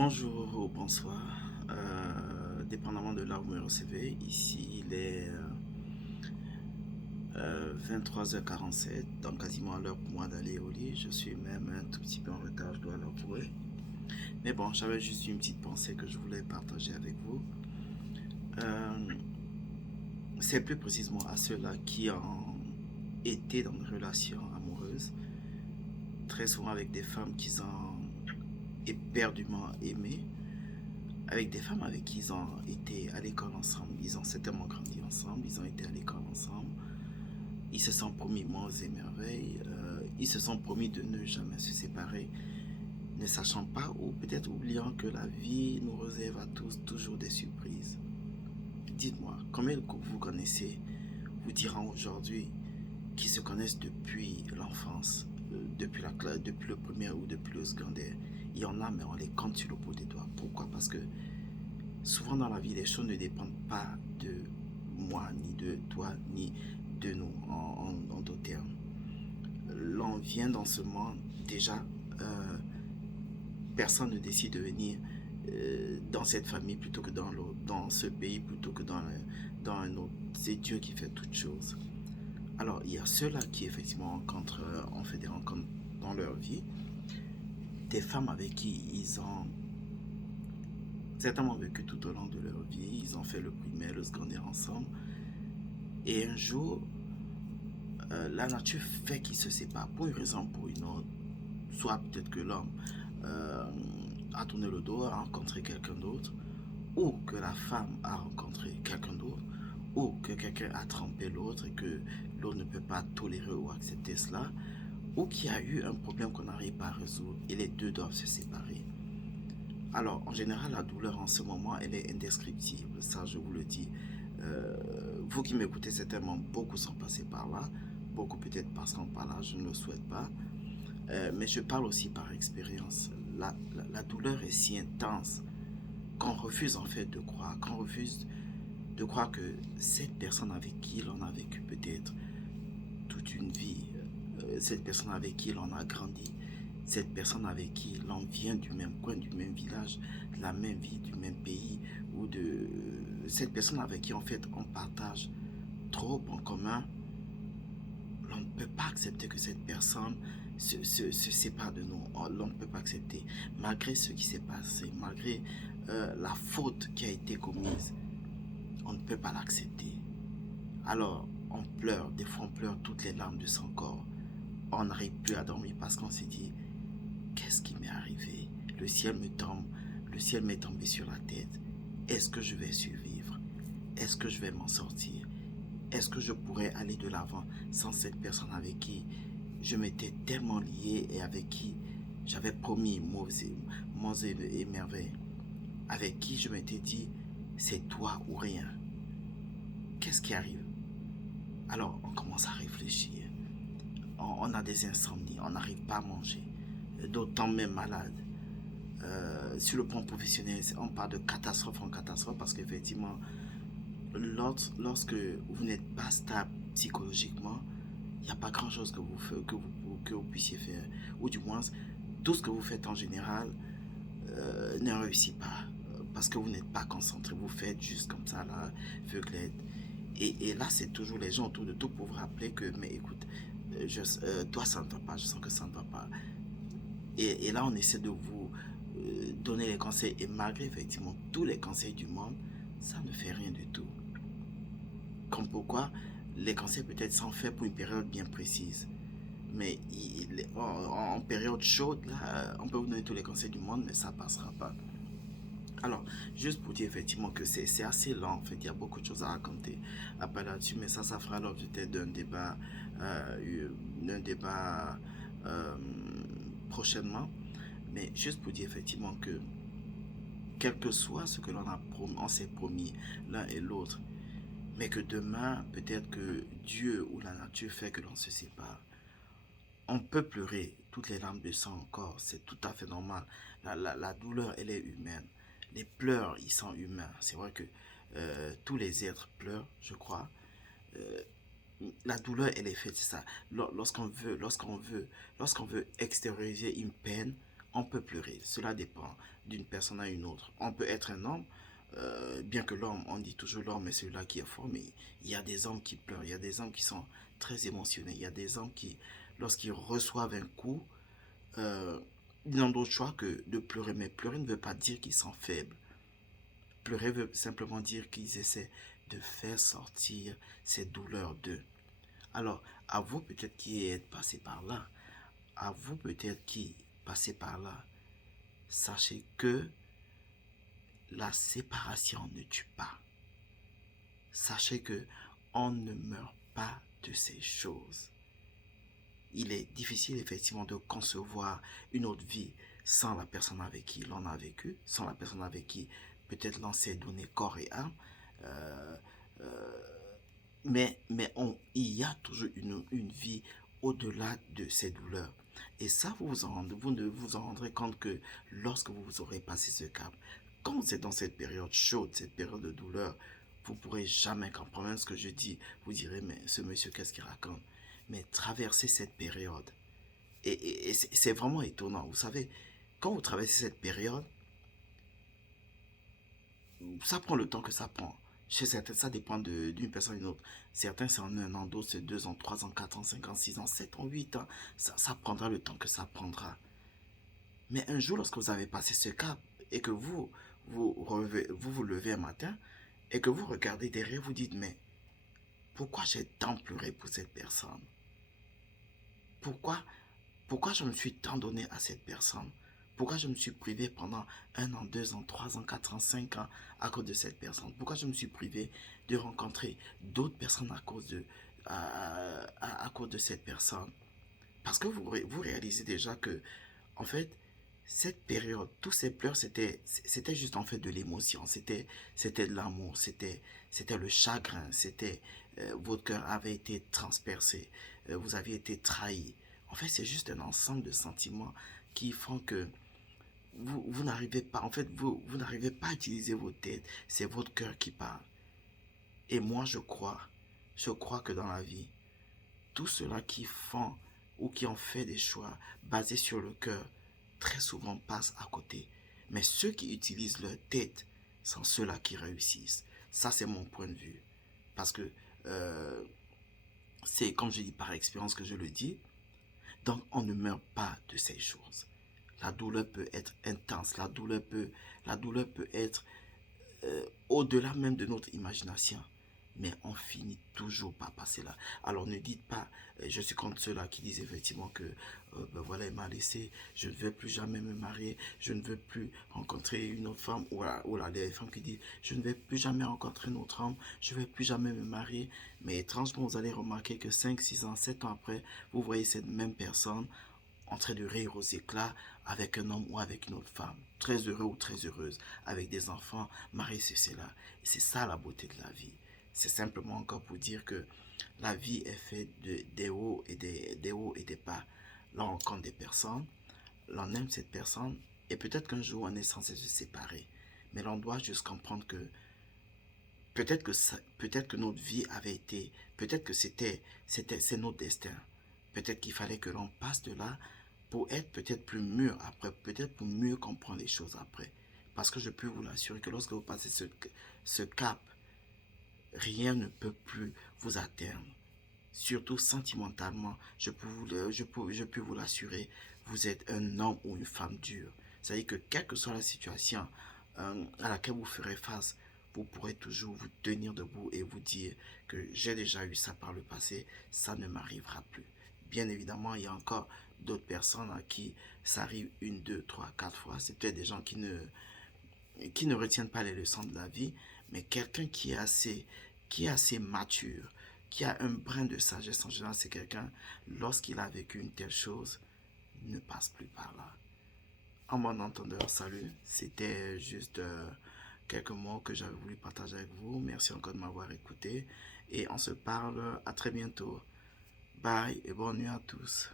Bonjour ou bonsoir, dépendamment de là où vous me recevez. Ici, il est 23h47, donc quasiment l'heure pour moi d'aller au lit. Je suis même un tout petit peu en retard, je dois l'avouer. Mais bon, j'avais juste une petite pensée que je voulais partager avec vous. Euh, c'est plus précisément à ceux-là qui ont été dans une relation amoureuse, très souvent avec des femmes qu'ils ont éperdument aimées, avec des femmes avec qui ils ont été à l'école ensemble. Ils ont certainement grandi ensemble, ils ont été à l'école ensemble. Ils se sont promis monts et merveilles. Ils se sont promis de ne jamais se séparer, ne sachant pas ou peut-être oubliant que la vie nous réserve à tous toujours des surprises. Dites-moi, combien de couples vous connaissez vous diront aujourd'hui qui se connaissent depuis l'enfance, depuis depuis le premier ou depuis le secondaire. Il y en a, mais on les compte sur le bout des doigts. Pourquoi? Parce que souvent dans la vie, les choses ne dépendent pas de moi, ni de toi, ni de nous, en d'autres termes. L'on vient dans ce monde, déjà, personne ne décide de venir dans cette famille plutôt que dans l'autre, dans ce pays plutôt que dans un autre. C'est Dieu qui fait toutes choses. Alors, il y a ceux-là qui effectivement rencontrent, ont fait des rencontres dans leur vie, des femmes avec qui ils ont certainement vécu tout au long de leur vie, ils ont fait le primaire, le secondaire ensemble, et un jour, la nature fait qu'ils se séparent pour une raison ou pour une autre. Soit peut-être que l'homme euh, a tourné le dos, a rencontré quelqu'un d'autre, ou que la femme a rencontré quelqu'un d'autre, ou que quelqu'un a trompé l'autre et que l'autre ne peut pas tolérer ou accepter cela, ou qu'il y a eu un problème qu'on n'arrive pas à résoudre et les deux doivent se séparer. Alors, en général, la douleur en ce moment, elle est indescriptible, ça je vous le dis. Vous qui m'écoutez, certainement, beaucoup sont passés par là, beaucoup peut-être passeront par là, je ne le souhaite pas. Mais je parle aussi par expérience. La douleur est si intense qu'on refuse en fait de croire, qu'on refuse de croire que cette personne avec qui l'on a vécu peut-être toute une vie, cette personne avec qui l'on a grandi, cette personne avec qui l'on vient du même coin, du même village, de la même vie, du même pays, ou de cette personne avec qui en fait on partage trop en commun, l'on ne peut pas accepter que cette personne se sépare de nous. L'on ne peut pas accepter. Malgré ce qui s'est passé, malgré la faute qui a été commise, on ne peut pas l'accepter. Alors, on pleure. Des fois, on pleure toutes les larmes de son corps. On n'arrive plus à dormir parce qu'on se dit, qu'est-ce qui m'est arrivé? Le ciel me tombe. Le ciel m'est tombé sur la tête. Est-ce que je vais survivre? Est-ce que je vais m'en sortir? Est-ce que je pourrais aller de l'avant sans cette personne avec qui je m'étais tellement lié et avec qui j'avais promis monts et merveilles, avec qui je m'étais dit, c'est toi ou rien. Qu'est-ce qui arrive? Alors, on commence à réfléchir. On a des insomnies, on n'arrive pas à manger. D'autant même malade. Sur le plan professionnel, on parle de catastrophe en catastrophe parce qu'effectivement, lorsque vous n'êtes pas stable psychologiquement, il n'y a pas grand chose que vous puissiez faire. Ou du moins, tout ce que vous faites en général ne réussit pas. Parce que vous n'êtes pas concentré. Vous faites juste comme ça, là, aveuglette. Et là, c'est toujours les gens autour de tout pour vous rappeler que, mais écoute, toi, ça ne va pas. Je sens que ça ne va pas. Et là, on essaie de vous donner les conseils. Et malgré effectivement tous les conseils du monde, ça ne fait rien du tout. Comme pourquoi les conseils peut-être sont faits pour une période bien précise. Mais en période chaude, là, on peut vous donner tous les conseils du monde, mais ça ne passera pas. Alors, juste pour dire effectivement que c'est assez lent, en fait, il y a beaucoup de choses à raconter après là-dessus, mais ça fera l'objet d'un débat euh, prochainement. Mais juste pour dire effectivement que, quel que soit ce que on s'est promis l'un et l'autre, mais que demain, peut-être que Dieu ou la nature fait que l'on se sépare. On peut pleurer toutes les larmes de sang encore, c'est tout à fait normal. La douleur, elle est humaine. Les pleurs, ils sont humains. C'est vrai que tous les êtres pleurent, je crois. Euh, la douleur, elle est faite, c'est ça. Lorsqu'on veut extérioriser une peine, on peut pleurer. Cela dépend d'une personne à une autre. On peut être un homme, bien que l'homme, on dit toujours l'homme est celui-là qui est fort, mais il y a des hommes qui pleurent, il y a des hommes qui sont très émotionnés, il y a des hommes qui, lorsqu'ils reçoivent un coup, euh, ils n'ont d'autre choix que de pleurer. Mais pleurer ne veut pas dire qu'ils sont faibles. Pleurer veut simplement dire qu'ils essaient de faire sortir ces douleurs d'eux. Alors, à vous peut-être qui êtes passé par là, à vous peut-être qui passez par là, sachez que la séparation ne tue pas. Sachez que on ne meurt pas de ces choses. Il est difficile effectivement de concevoir une autre vie sans la personne avec qui l'on a vécu, sans la personne avec qui peut-être l'on s'est donné corps et âme. Euh, euh, il y a toujours une vie au-delà de ces douleurs. Et ça, vous ne vous en rendrez compte que lorsque vous aurez passé ce cap. Quand vous êtes dans cette période chaude, cette période de douleur, vous ne pourrez jamais comprendre ce que je dis. Vous direz, mais ce monsieur, qu'est-ce qu'il raconte? Mais traverser cette période, et c'est vraiment étonnant. Vous savez, quand vous traversez cette période, ça prend le temps que ça prend. Chez certains, ça dépend d'une personne à une autre. Certains, c'est en un an, d'autres, c'est 2 ans, 3 ans, 4 ans, 5 ans, 6 ans, 7 ans, 8 ans. Ça prendra le temps que ça prendra. Mais un jour, lorsque vous avez passé ce cap et que vous levez un matin et que vous regardez derrière, vous dites, mais pourquoi j'ai tant pleuré pour cette personne? Pourquoi, pourquoi je me suis tant donné à cette personne? Pourquoi je me suis privé pendant 1 an, 2 ans, 3 ans, 4 ans, 5 ans à cause de cette personne? Pourquoi je me suis privé de rencontrer d'autres personnes à cause de cette personne? Parce que vous réalisez déjà que, en fait, cette période, tous ces pleurs, c'était juste en fait de l'émotion, c'était de l'amour, c'était le chagrin, votre cœur avait été transpercé, vous aviez été trahi. En fait, c'est juste un ensemble de sentiments qui font que vous n'arrivez pas, en fait, vous n'arrivez pas à utiliser votre tête, c'est votre cœur qui parle. Et moi, je crois que dans la vie, tous ceux-là qui font ou qui ont fait des choix basés sur le cœur, très souvent passent à côté. Mais ceux qui utilisent leur tête sont ceux-là qui réussissent. Ça, c'est mon point de vue. Parce que euh, c'est, comme je dis par expérience que je le dis, donc on ne meurt pas de ces choses. La douleur peut être intense, la douleur peut être au-delà même de notre imagination. Mais on finit toujours par passer là. Alors ne dites pas, je suis contre ceux-là qui disent effectivement que, ben voilà, il m'a laissé, je ne veux plus jamais me marier, je ne veux plus rencontrer une autre femme. Ou là, les femmes qui disent, je ne vais plus jamais rencontrer une autre homme, je ne vais plus jamais me marier. Mais étrangement, vous allez remarquer que 5, 6 ans, 7 ans après, vous voyez cette même personne en train de rire aux éclats avec un homme ou avec une autre femme, très heureux ou très heureuse, avec des enfants, mariés, c'est là. C'est ça la beauté de la vie. C'est simplement encore pour dire que la vie est faite des hauts et des hauts et des bas. Là, on rencontre des personnes, l'on aime cette personne, et peut-être qu'un jour on est censé se séparer. Mais l'on doit juste comprendre que peut-être que notre vie avait été, peut-être que c'est notre destin. Peut-être qu'il fallait que l'on passe de là pour être peut-être plus mûr après, peut-être pour mieux comprendre les choses après. Parce que je peux vous l'assurer que lorsque vous passez ce cap, rien ne peut plus vous atteindre. Surtout sentimentalement, je peux vous l'assurer, vous êtes un homme ou une femme dure. C'est-à-dire que quelle que soit la situation à laquelle vous ferez face, vous pourrez toujours vous tenir debout et vous dire que j'ai déjà eu ça par le passé, ça ne m'arrivera plus. Bien évidemment, il y a encore d'autres personnes à qui ça arrive 1, 2, 3, 4 fois. C'est peut-être des gens qui ne retiennent pas les leçons de la vie, mais quelqu'un qui est assez mature, qui a un brin de sagesse en général, c'est quelqu'un, lorsqu'il a vécu une telle chose, ne passe plus par là. En mon entendeur, salut, c'était juste quelques mots que j'avais voulu partager avec vous. Merci encore de m'avoir écouté et on se parle à très bientôt. Bye et bonne nuit à tous.